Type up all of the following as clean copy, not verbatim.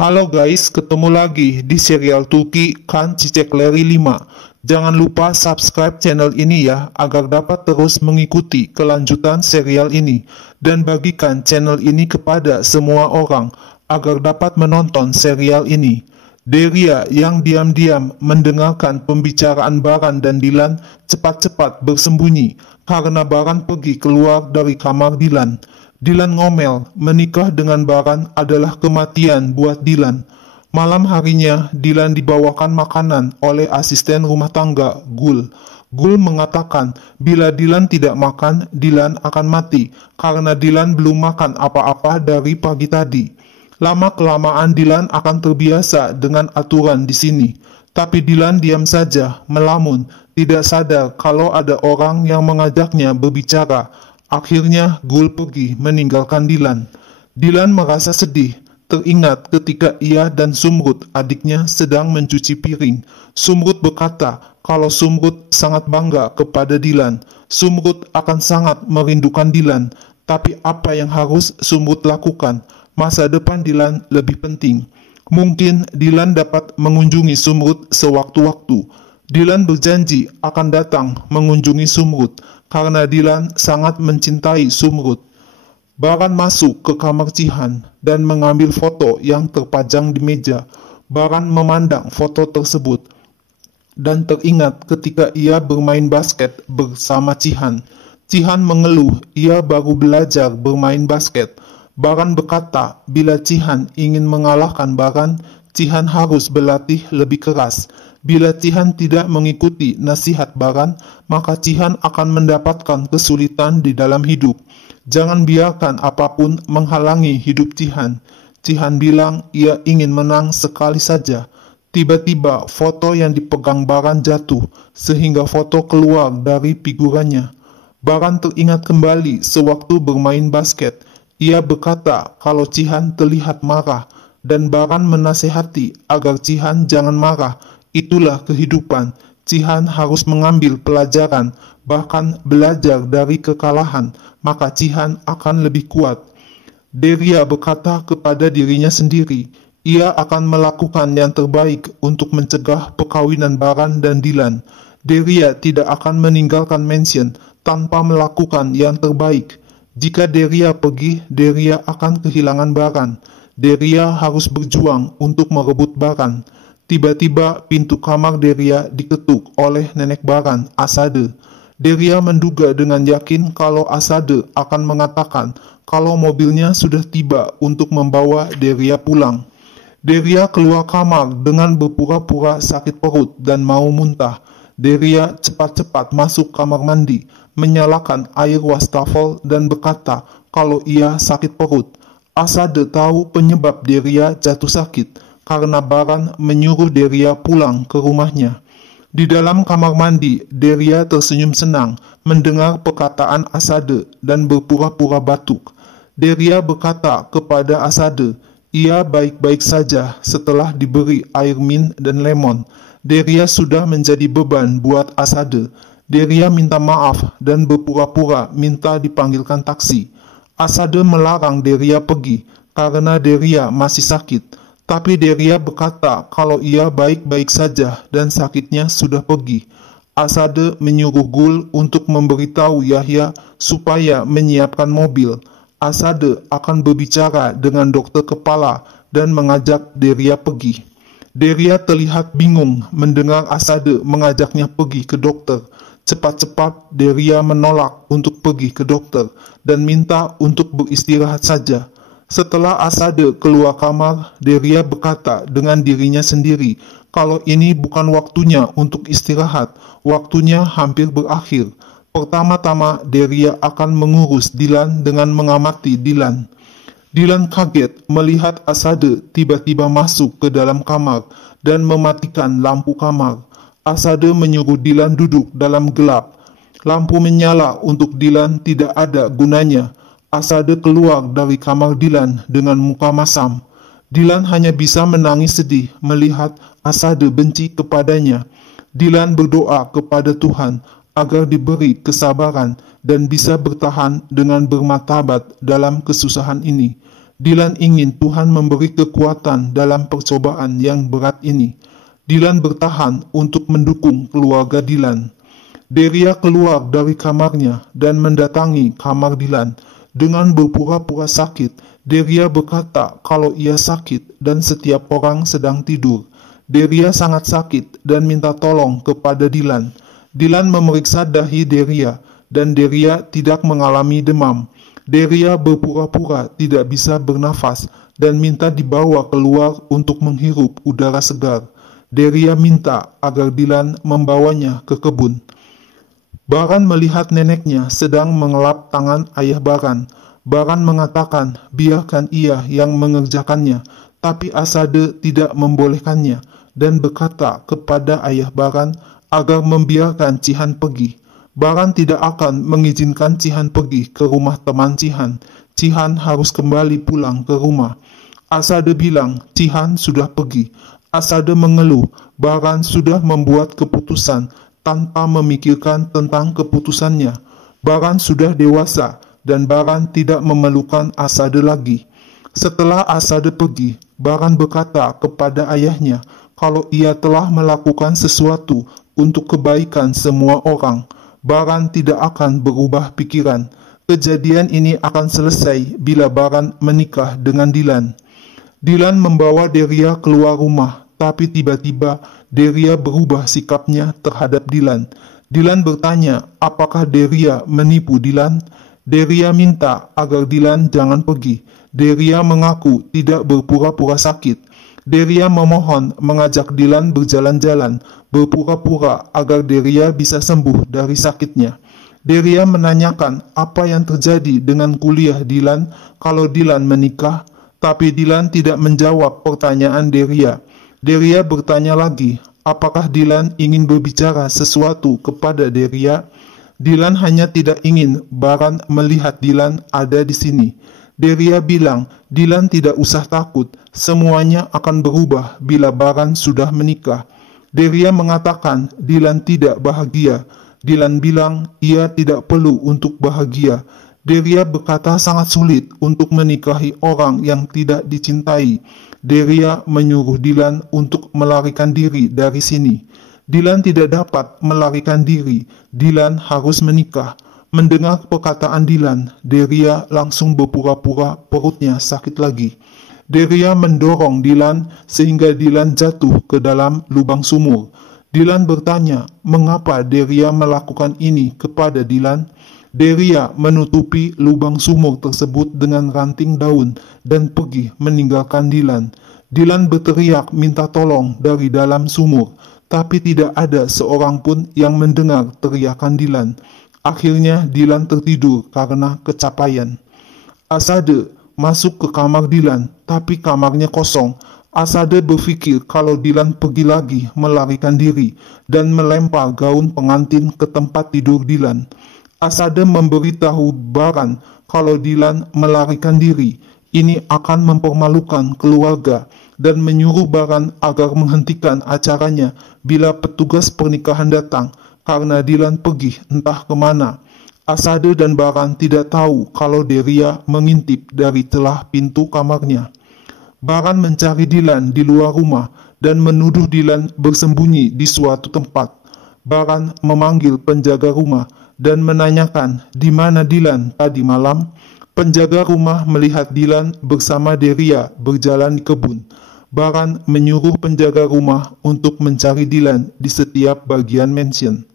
Halo guys, ketemu lagi di serial Turki Kan Cicek Leri 5. Jangan lupa subscribe channel ini ya, agar dapat terus mengikuti kelanjutan serial ini. Dan bagikan channel ini kepada semua orang, agar dapat menonton serial ini. Deria yang diam-diam mendengarkan pembicaraan Baran dan Dilan cepat-cepat bersembunyi, karena Baran pergi keluar dari kamar Dilan. Dilan ngomel, menikah dengan Baran adalah kematian buat Dilan. Malam harinya, Dilan dibawakan makanan oleh asisten rumah tangga, Gul. Gul mengatakan, bila Dilan tidak makan, Dilan akan mati, karena Dilan belum makan apa-apa dari pagi tadi. Lama-kelamaan Dilan akan terbiasa dengan aturan di sini. Tapi Dilan diam saja, melamun, tidak sadar kalau ada orang yang mengajaknya berbicara. Akhirnya Gul pergi meninggalkan Dilan. Dilan merasa sedih, teringat ketika ia dan Sumrut, adiknya, sedang mencuci piring. Sumrut berkata kalau Sumrut sangat bangga kepada Dilan. Sumrut akan sangat merindukan Dilan. Tapi apa yang harus Sumrut lakukan? Masa depan Dilan lebih penting. Mungkin Dilan dapat mengunjungi Sumrut sewaktu-waktu. Dilan berjanji akan datang mengunjungi Sumrut, karena Dilan sangat mencintai Sumrut. Baran masuk ke kamar Cihan dan mengambil foto yang terpajang di meja. Baran memandang foto tersebut dan teringat ketika ia bermain basket bersama Cihan. Cihan mengeluh ia baru belajar bermain basket. Baran berkata bila Cihan ingin mengalahkan Baran, Cihan harus berlatih lebih keras. Bila Cihan tidak mengikuti nasihat Baran, maka Cihan akan mendapatkan kesulitan di dalam hidup. Jangan biarkan apapun menghalangi hidup Cihan. Cihan bilang ia ingin menang sekali saja. Tiba-tiba foto yang dipegang Baran jatuh, sehingga foto keluar dari figurannya. Baran teringat kembali sewaktu bermain basket. Ia berkata kalau Cihan terlihat marah, dan Baran menasehati agar Cihan jangan marah. Itulah kehidupan. Cihan harus mengambil pelajaran, bahkan belajar dari kekalahan, maka Cihan akan lebih kuat. Deria berkata kepada dirinya sendiri, ia akan melakukan yang terbaik untuk mencegah perkawinan Baran dan Dilan. Deria tidak akan meninggalkan mansion tanpa melakukan yang terbaik. Jika Deria pergi, Deria akan kehilangan Baran. Deria harus berjuang untuk merebut Baran. Tiba-tiba pintu kamar Deria diketuk oleh nenek Baran, Asade. Deria menduga dengan yakin kalau Asade akan mengatakan kalau mobilnya sudah tiba untuk membawa Deria pulang. Deria keluar kamar dengan berpura-pura sakit perut dan mau muntah. Deria cepat-cepat masuk kamar mandi, menyalakan air wastafel dan berkata kalau ia sakit perut. Asade tahu penyebab Deria jatuh sakit, karena Baran menyuruh Deria pulang ke rumahnya. Di dalam kamar mandi, Deria tersenyum senang mendengar perkataan Asade dan berpura-pura batuk. Deria berkata kepada Asade, ia baik-baik saja setelah diberi air mint dan lemon. Deria sudah menjadi beban buat Asade. Deria minta maaf dan berpura-pura minta dipanggilkan taksi. Asade melarang Deria pergi karena Deria masih sakit. Tapi Deria berkata kalau ia baik-baik saja dan sakitnya sudah pergi. Asade menyuruh Gul untuk memberitahu Yahya supaya menyiapkan mobil. Asade akan berbicara dengan dokter kepala dan mengajak Deria pergi. Deria terlihat bingung mendengar Asade mengajaknya pergi ke dokter. Cepat-cepat Deria menolak untuk pergi ke dokter dan minta untuk beristirahat saja. Setelah Asade keluar kamar, Deria berkata dengan dirinya sendiri kalau ini bukan waktunya untuk istirahat, waktunya hampir berakhir. Pertama-tama Deria akan mengurus Dilan dengan mengamati Dilan. Dilan kaget melihat Asade tiba-tiba masuk ke dalam kamar dan mematikan lampu kamar. Asade menyuruh Dilan duduk dalam gelap. Lampu menyala untuk Dilan tidak ada gunanya. Asade keluar dari kamar Dilan dengan muka masam. Dilan hanya bisa menangis sedih melihat Asade benci kepadanya. Dilan berdoa kepada Tuhan agar diberi kesabaran dan bisa bertahan dengan bermartabat dalam kesusahan ini. Dilan ingin Tuhan memberi kekuatan dalam percobaan yang berat ini. Dilan bertahan untuk mendukung keluarga Dilan. Deria keluar dari kamarnya dan mendatangi kamar Dilan. Dengan berpura-pura sakit, Deria berkata kalau ia sakit dan setiap orang sedang tidur. Deria sangat sakit dan minta tolong kepada Dilan. Dilan memeriksa dahi Deria dan Deria tidak mengalami demam. Deria berpura-pura tidak bisa bernafas dan minta dibawa keluar untuk menghirup udara segar. Deria minta agar Dilan membawanya ke kebun. Baran melihat neneknya sedang mengelap tangan ayah Baran. Baran mengatakan biarkan ia yang mengerjakannya, tapi Asade tidak membolehkannya dan berkata kepada ayah Baran agar membiarkan Cihan pergi. Baran tidak akan mengizinkan Cihan pergi ke rumah teman Cihan. Cihan harus kembali pulang ke rumah. Asade bilang Cihan sudah pergi. Asade mengeluh Baran sudah membuat keputusan tanpa memikirkan tentang keputusannya. Baran sudah dewasa dan Baran tidak memerlukan Asade lagi. Setelah Asade pergi, Baran berkata kepada ayahnya kalau ia telah melakukan sesuatu untuk kebaikan semua orang. Baran tidak akan berubah pikiran. Kejadian ini akan selesai bila Baran menikah dengan Dilan. Dilan membawa Deria keluar rumah, tapi tiba-tiba Deria berubah sikapnya terhadap Dilan. Dilan bertanya, apakah Deria menipu Dilan? Deria minta agar Dilan jangan pergi. Deria mengaku tidak berpura-pura sakit. Deria memohon mengajak Dilan berjalan-jalan, berpura-pura agar Deria bisa sembuh dari sakitnya. Deria menanyakan apa yang terjadi dengan kuliah Dilan kalau Dilan menikah, tapi Dilan tidak menjawab pertanyaan Deria. Deria bertanya lagi, apakah Dilan ingin berbicara sesuatu kepada Deria? Dilan hanya tidak ingin Baran melihat Dilan ada di sini. Deria bilang, Dilan tidak usah takut, semuanya akan berubah bila Baran sudah menikah. Deria mengatakan Dilan tidak bahagia. Dilan bilang ia tidak perlu untuk bahagia. Deria berkata sangat sulit untuk menikahi orang yang tidak dicintai. Deria menyuruh Dilan untuk melarikan diri dari sini. Dilan tidak dapat melarikan diri. Dilan harus menikah. Mendengar perkataan Dilan, Deria langsung berpura-pura perutnya sakit lagi. Deria mendorong Dilan sehingga Dilan jatuh ke dalam lubang sumur. Dilan bertanya, mengapa Deria melakukan ini kepada Dilan? Deria menutupi lubang sumur tersebut dengan ranting daun dan pergi meninggalkan Dilan. Dilan berteriak minta tolong dari dalam sumur, tapi tidak ada seorang pun yang mendengar teriakan Dilan. Akhirnya Dilan tertidur karena kecapaian. Asade masuk ke kamar Dilan, tapi kamarnya kosong. Asade berpikir kalau Dilan pergi lagi melarikan diri dan melempar gaun pengantin ke tempat tidur Dilan. Asade memberitahu Baran kalau Dilan melarikan diri. Ini akan mempermalukan keluarga dan menyuruh Baran agar menghentikan acaranya bila petugas pernikahan datang. Karena Dilan pergi entah kemana. Asade dan Baran tidak tahu kalau Deria mengintip dari celah pintu kamarnya. Baran mencari Dilan di luar rumah dan menuduh Dilan bersembunyi di suatu tempat. Baran memanggil penjaga rumah dan menanyakan di mana Dilan tadi malam. Penjaga rumah melihat Dilan bersama Deria berjalan di kebun. Baran menyuruh penjaga rumah untuk mencari Dilan di setiap bagian mansion.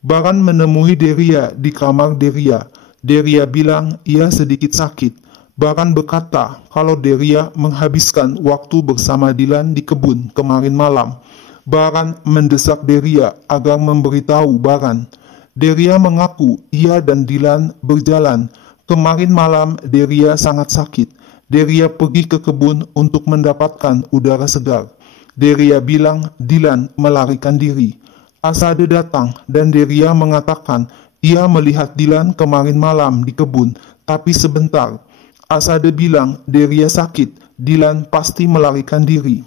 Baran menemui Deria di kamar Deria. Deria bilang ia sedikit sakit. Baran berkata kalau Deria menghabiskan waktu bersama Dilan di kebun kemarin malam. Baran mendesak Deria agar memberitahu Baran. Deria mengaku ia dan Dilan berjalan. Kemarin malam Deria sangat sakit. Deria pergi ke kebun untuk mendapatkan udara segar. Deria bilang Dilan melarikan diri. Asade datang dan Deria mengatakan ia melihat Dilan kemarin malam di kebun, tapi sebentar. Asade bilang Deria sakit, Dilan pasti melarikan diri.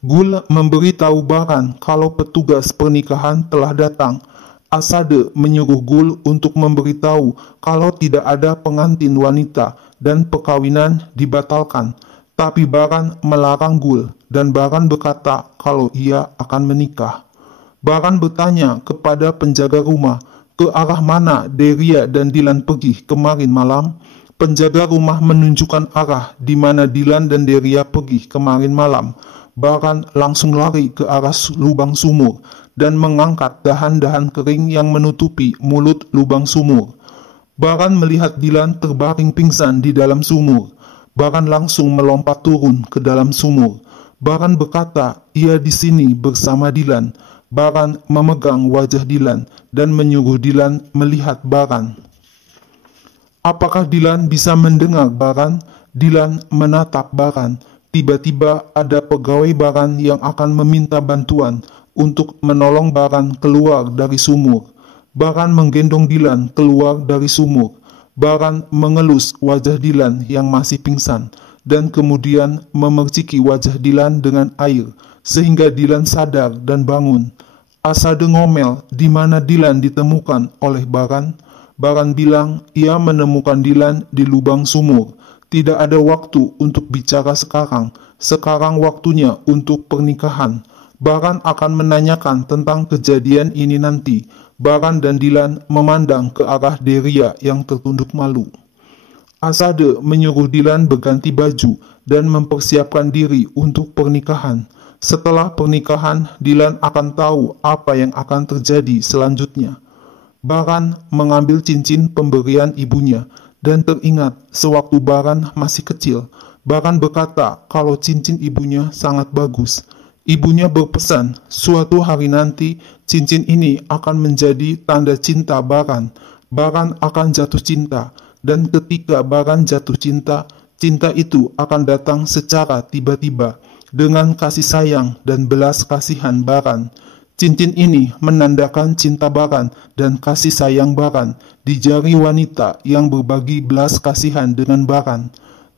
Gul memberitahu Baran kalau petugas pernikahan telah datang. Asade menyuruh Gul untuk memberitahu kalau tidak ada pengantin wanita dan perkawinan dibatalkan. Tapi Baran melarang Gul, dan Baran berkata kalau ia akan menikah. Baran bertanya kepada penjaga rumah, ke arah mana Deria dan Dilan pergi kemarin malam? Penjaga rumah menunjukkan arah di mana Dilan dan Deria pergi kemarin malam. Baran langsung lari ke arah lubang sumur dan mengangkat dahan-dahan kering yang menutupi mulut lubang sumur. Baran melihat Dilan terbaring pingsan di dalam sumur. Baran langsung melompat turun ke dalam sumur. Baran berkata, ia di sini bersama Dilan. Baran memegang wajah Dilan dan menyuruh Dilan melihat Baran. Apakah Dilan bisa mendengar Baran? Dilan menatap Baran. Tiba-tiba ada pegawai Baran yang akan meminta bantuan untuk menolong Baran keluar dari sumur. Baran menggendong Dilan keluar dari sumur. Baran mengelus wajah Dilan yang masih pingsan dan kemudian memerciki wajah Dilan dengan air sehingga Dilan sadar dan bangun. Asade ngomel di mana Dilan ditemukan oleh Baran. Baran bilang ia menemukan Dilan di lubang sumur. Tidak ada waktu untuk bicara sekarang. Sekarang waktunya untuk pernikahan. Baran akan menanyakan tentang kejadian ini nanti. Baran dan Dilan memandang ke arah Deria yang tertunduk malu. Asade menyuruh Dilan berganti baju dan mempersiapkan diri untuk pernikahan. Setelah pernikahan, Dilan akan tahu apa yang akan terjadi selanjutnya. Baran mengambil cincin pemberian ibunya dan teringat sewaktu Baran masih kecil. Baran berkata kalau cincin ibunya sangat bagus. Ibunya berpesan, suatu hari nanti cincin ini akan menjadi tanda cinta Baran. Baran akan jatuh cinta, dan ketika Baran jatuh cinta, cinta itu akan datang secara tiba-tiba dengan kasih sayang dan belas kasihan Baran. Cincin ini menandakan cinta Baran dan kasih sayang Baran di jari wanita yang berbagi belas kasihan dengan Baran.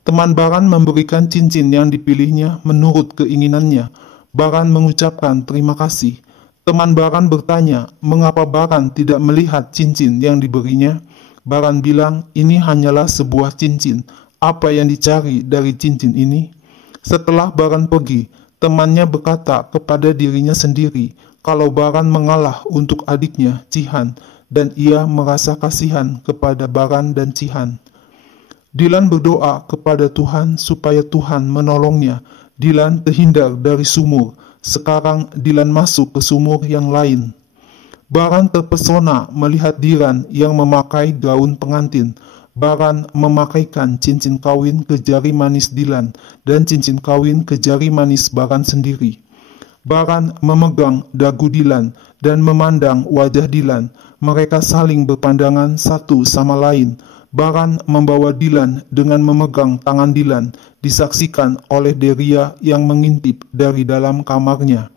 Teman Baran memberikan cincin yang dipilihnya menurut keinginannya. Baran mengucapkan terima kasih. Teman Baran bertanya, mengapa Baran tidak melihat cincin yang diberinya? Baran bilang, ini hanyalah sebuah cincin. Apa yang dicari dari cincin ini? Setelah Baran pergi, temannya berkata kepada dirinya sendiri, kalau Baran mengalah untuk adiknya, Cihan, dan ia merasa kasihan kepada Baran dan Cihan. Dilan berdoa kepada Tuhan supaya Tuhan menolongnya. Dilan terhindar dari sumur. Sekarang Dilan masuk ke sumur yang lain. Baran terpesona melihat Dilan yang memakai gaun pengantin. Baran memakaikan cincin kawin ke jari manis Dilan dan cincin kawin ke jari manis Baran sendiri. Baran memegang dagu Dilan dan memandang wajah Dilan. Mereka saling berpandangan satu sama lain. Baran membawa Dilan dengan memegang tangan Dilan, disaksikan oleh Deria yang mengintip dari dalam kamarnya.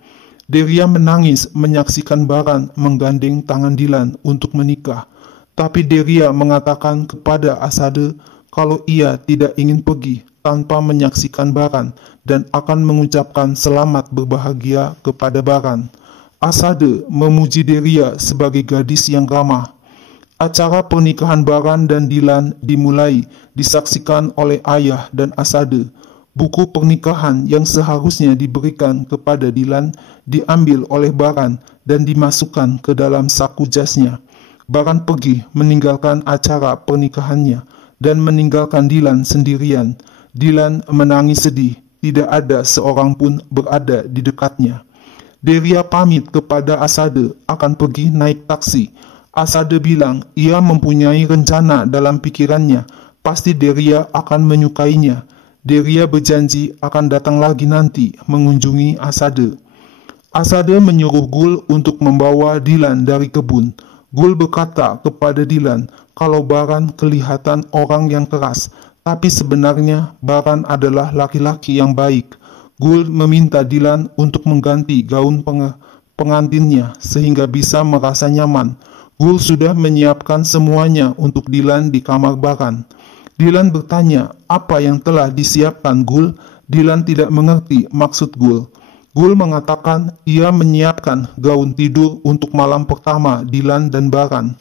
Deria menangis menyaksikan Baran menggandeng tangan Dilan untuk menikah. Tapi Deria mengatakan kepada Asade kalau ia tidak ingin pergi tanpa menyaksikan Baran dan akan mengucapkan selamat berbahagia kepada Baran. Asade memuji Deria sebagai gadis yang ramah. Acara pernikahan Baran dan Dilan dimulai, disaksikan oleh ayah dan Asade. Buku pernikahan yang seharusnya diberikan kepada Dilan diambil oleh Baran dan dimasukkan ke dalam saku jasnya. Baran pergi meninggalkan acara pernikahannya dan meninggalkan Dilan sendirian. Dilan menangis sedih, tidak ada seorang pun berada di dekatnya. Deria pamit kepada Asade akan pergi naik taksi. Asade bilang ia mempunyai rencana dalam pikirannya, pasti Deria akan menyukainya. Deria berjanji akan datang lagi nanti mengunjungi Asade. Asade menyuruh Gul untuk membawa Dilan dari kebun. Gul berkata kepada Dilan kalau Baran kelihatan orang yang keras, tapi sebenarnya Baran adalah laki-laki yang baik. Gul meminta Dilan untuk mengganti gaun pengantinnya sehingga bisa merasa nyaman. Gul sudah menyiapkan semuanya untuk Dilan di kamar Baran. Dilan bertanya, apa yang telah disiapkan Gul? Dilan tidak mengerti maksud Gul. Gul mengatakan ia menyiapkan gaun tidur untuk malam pertama Dylan dan Baran.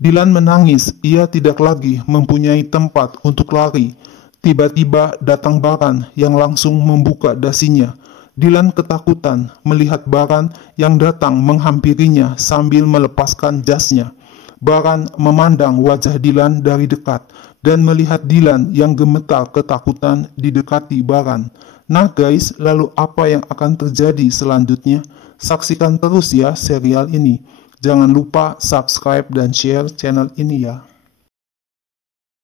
Dylan menangis, ia tidak lagi mempunyai tempat untuk lari. Tiba-tiba datang Baran yang langsung membuka dasinya. Dylan ketakutan melihat Baran yang datang menghampirinya sambil melepaskan jasnya. Baran memandang wajah Dylan dari dekat dan melihat Dylan yang gemetar ketakutan didekati Baran. Nah guys, lalu apa yang akan terjadi selanjutnya? Saksikan terus ya serial ini. Jangan lupa subscribe dan share channel ini ya.